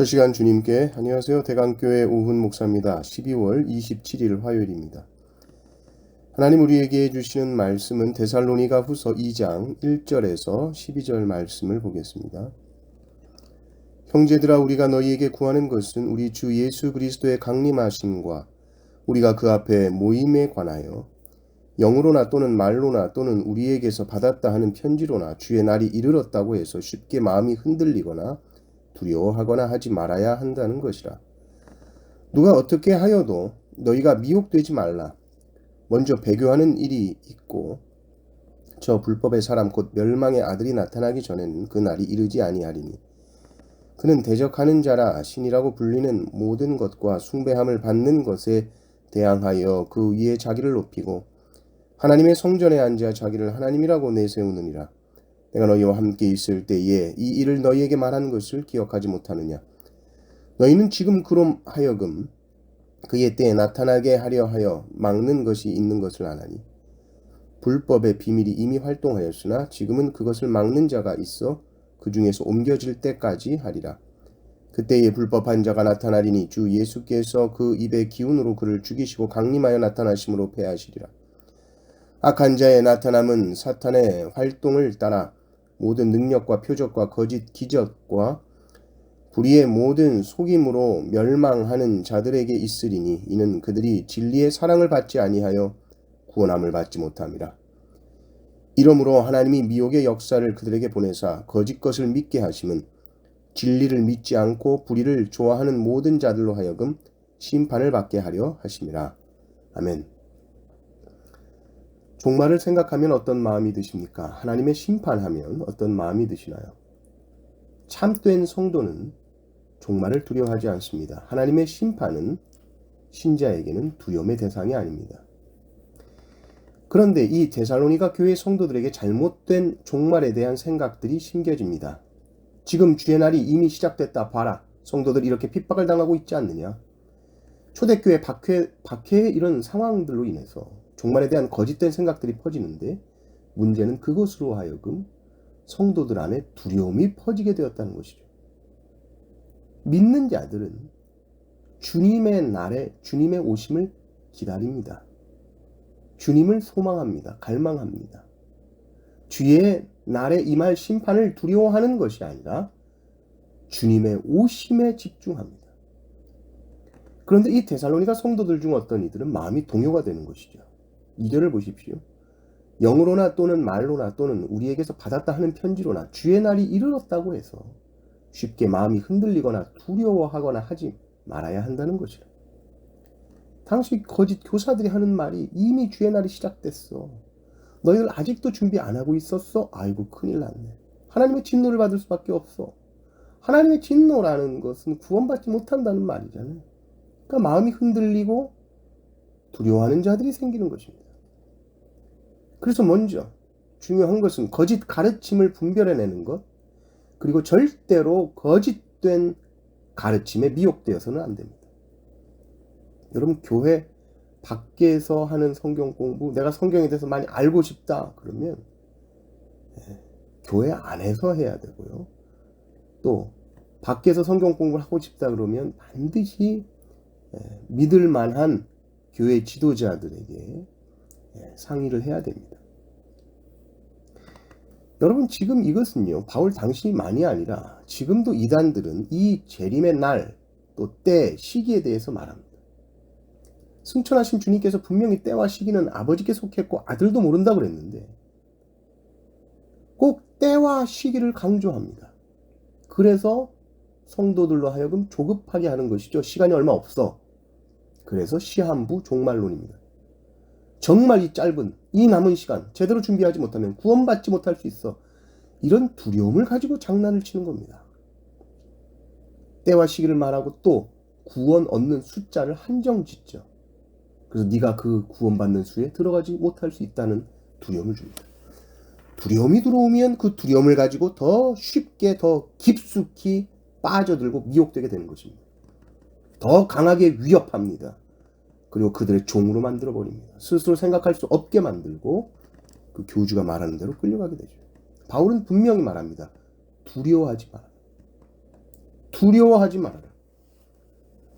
첫 시간 주님께 안녕하세요. 대강교회 오훈 목사입니다. 12월 27일 화요일입니다. 하나님 우리에게 주시는 말씀은 데살로니가 후서 2장 1절에서 12절 말씀을 보겠습니다. 형제들아 우리가 너희에게 구하는 것은 우리 주 예수 그리스도의 강림하심과 우리가 그 앞에 모임에 관하여 영으로나 또는 말로나 또는 우리에게서 받았다 하는 편지로나 주의 날이 이르렀다고 해서 쉽게 마음이 흔들리거나 두려워하거나 하지 말아야 한다는 것이라. 누가 어떻게 하여도 너희가 미혹되지 말라. 먼저 배교하는 일이 있고 저 불법의 사람 곧 멸망의 아들이 나타나기 전에는 그 날이 이르지 아니하리니 그는 대적하는 자라 신이라고 불리는 모든 것과 숭배함을 받는 것에 대항하여 그 위에 자기를 높이고 하나님의 성전에 앉아 자기를 하나님이라고 내세우느니라. 내가 너희와 함께 있을 때에 이 일을 너희에게 말한 것을 기억하지 못하느냐. 너희는 지금 그럼 하여금 그의 때에 나타나게 하려 하여 막는 것이 있는 것을 아나니 불법의 비밀이 이미 활동하였으나 지금은 그것을 막는 자가 있어 그 중에서 옮겨질 때까지 하리라. 그때에 불법한 자가 나타나리니 주 예수께서 그 입의 기운으로 그를 죽이시고 강림하여 나타나심으로 패하시리라. 악한 자의 나타남은 사탄의 활동을 따라 모든 능력과 표적과 거짓 기적과 불의의 모든 속임으로 멸망하는 자들에게 있으리니 이는 그들이 진리의 사랑을 받지 아니하여 구원함을 받지 못함이라. 이러므로 하나님이 미혹의 역사를 그들에게 보내사 거짓 것을 믿게 하심은 진리를 믿지 않고 불의를 좋아하는 모든 자들로 하여금 심판을 받게 하려 하심이라. 아멘. 종말을 생각하면 어떤 마음이 드십니까? 하나님의 심판하면 어떤 마음이 드시나요? 참된 성도는 종말을 두려워하지 않습니다. 하나님의 심판은 신자에게는 두려움의 대상이 아닙니다. 그런데 이 데살로니가 교회 성도들에게 잘못된 종말에 대한 생각들이 심겨집니다. 지금 주의 날이 이미 시작됐다 봐라. 성도들이 이렇게 핍박을 당하고 있지 않느냐. 초대교회 박해의 이런 상황들로 인해서 종말에 대한 거짓된 생각들이 퍼지는데 문제는 그것으로 하여금 성도들 안에 두려움이 퍼지게 되었다는 것이죠. 믿는 자들은 주님의 날에 주님의 오심을 기다립니다. 주님을 소망합니다. 갈망합니다. 주의 날에 임할 심판을 두려워하는 것이 아니라 주님의 오심에 집중합니다. 그런데 이 데살로니가 성도들 중 어떤 이들은 마음이 동요가 되는 것이죠. 2절을 보십시오. 영으로나 또는 말로나 또는 우리에게서 받았다 하는 편지로나 주의 날이 이르렀다고 해서 쉽게 마음이 흔들리거나 두려워하거나 하지 말아야 한다는 것이라. 당시 거짓 교사들이 하는 말이 이미 주의 날이 시작됐어. 너희들 아직도 준비 안 하고 있었어? 아이고 큰일 났네. 하나님의 진노를 받을 수밖에 없어. 하나님의 진노라는 것은 구원받지 못한다는 말이잖아요. 그러니까 마음이 흔들리고 두려워하는 자들이 생기는 것입니다. 그래서 먼저 중요한 것은 거짓 가르침을 분별해내는 것, 그리고 절대로 거짓된 가르침에 미혹되어서는 안 됩니다. 여러분 교회 밖에서 하는 성경 공부, 내가 성경에 대해서 많이 알고 싶다 그러면 교회 안에서 해야 되고요. 또 밖에서 성경 공부를 하고 싶다 그러면 반드시 믿을 만한 교회 지도자들에게 상의를 해야 됩니다. 여러분 지금 이것은요 바울 당시만이 아니라 지금도 이단들은 이 재림의 날 또 때 시기에 대해서 말합니다. 승천하신 주님께서 분명히 때와 시기는 아버지께 속했고 아들도 모른다고 그랬는데 꼭 때와 시기를 강조합니다. 그래서 성도들로 하여금 조급하게 하는 것이죠. 시간이 얼마 없어. 그래서 시한부 종말론입니다. 정말 이 짧은 이 남은 시간 제대로 준비하지 못하면 구원받지 못할 수 있어. 이런 두려움을 가지고 장난을 치는 겁니다. 때와 시기를 말하고 또 구원 얻는 숫자를 한정 짓죠. 그래서 네가 그 구원받는 수에 들어가지 못할 수 있다는 두려움을 줍니다. 두려움이 들어오면 그 두려움을 가지고 더 쉽게 더 깊숙이 빠져들고 미혹되게 되는 것입니다. 더 강하게 위협합니다. 그리고 그들의 종으로 만들어버립니다. 스스로 생각할 수 없게 만들고 그 교주가 말하는 대로 끌려가게 되죠. 바울은 분명히 말합니다. 두려워하지 마라. 두려워하지 말아라.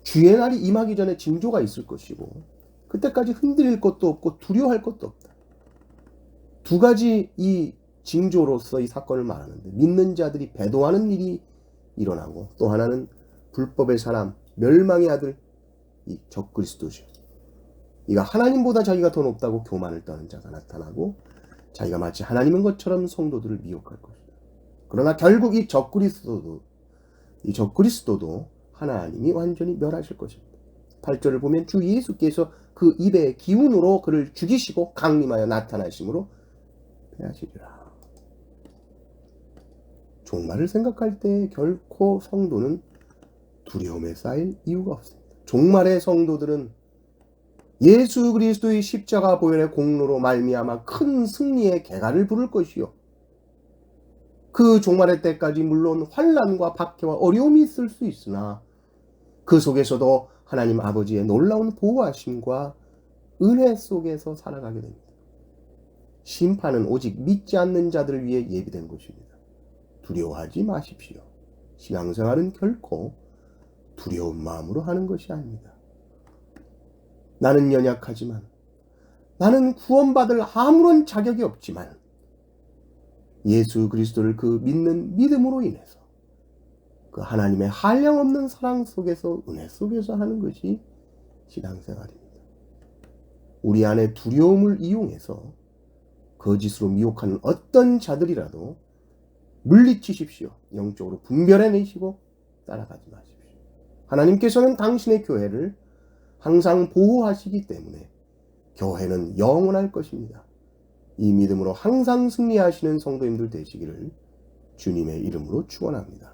주의 날이 임하기 전에 징조가 있을 것이고 그때까지 흔들릴 것도 없고 두려워할 것도 없다. 두 가지 이 징조로서 이 사건을 말하는데, 믿는 자들이 배도하는 일이 일어나고, 또 하나는 불법의 사람, 멸망의 아들, 이 적그리스도죠. 이가 하나님보다 자기가 더 높다고 교만을 떠는 자가 나타나고, 자기가 마치 하나님인 것처럼 성도들을 미혹할 것이다. 그러나 결국 이 적그리스도도 하나님이 완전히 멸하실 것입니다. 8절을 보면 주 예수께서 그 입의 기운으로 그를 죽이시고 강림하여 나타나심으로 패하시리라. 종말을 생각할 때 결코 성도는 두려움에 쌓일 이유가 없습니다. 종말의 성도들은 예수 그리스도의 십자가 보혈의 공로로 말미암아 큰 승리의 개가를 부를 것이요, 그 종말의 때까지 물론 환난과 박해와 어려움이 있을 수 있으나 그 속에서도 하나님 아버지의 놀라운 보호하심과 은혜 속에서 살아가게 됩니다. 심판은 오직 믿지 않는 자들을 위해 예비된 것입니다. 두려워하지 마십시오. 신앙생활은 결코 두려운 마음으로 하는 것이 아닙니다. 나는 연약하지만, 나는 구원받을 아무런 자격이 없지만 예수 그리스도를 그 믿는 믿음으로 인해서 그 하나님의 한량없는 사랑 속에서, 은혜 속에서 하는 것이 신앙생활입니다. 우리 안에 두려움을 이용해서 거짓으로 미혹하는 어떤 자들이라도 물리치십시오. 영적으로 분별해내시고 따라가지 마십시오. 하나님께서는 당신의 교회를 항상 보호하시기 때문에 교회는 영원할 것입니다. 이 믿음으로 항상 승리하시는 성도님들 되시기를 주님의 이름으로 축원합니다.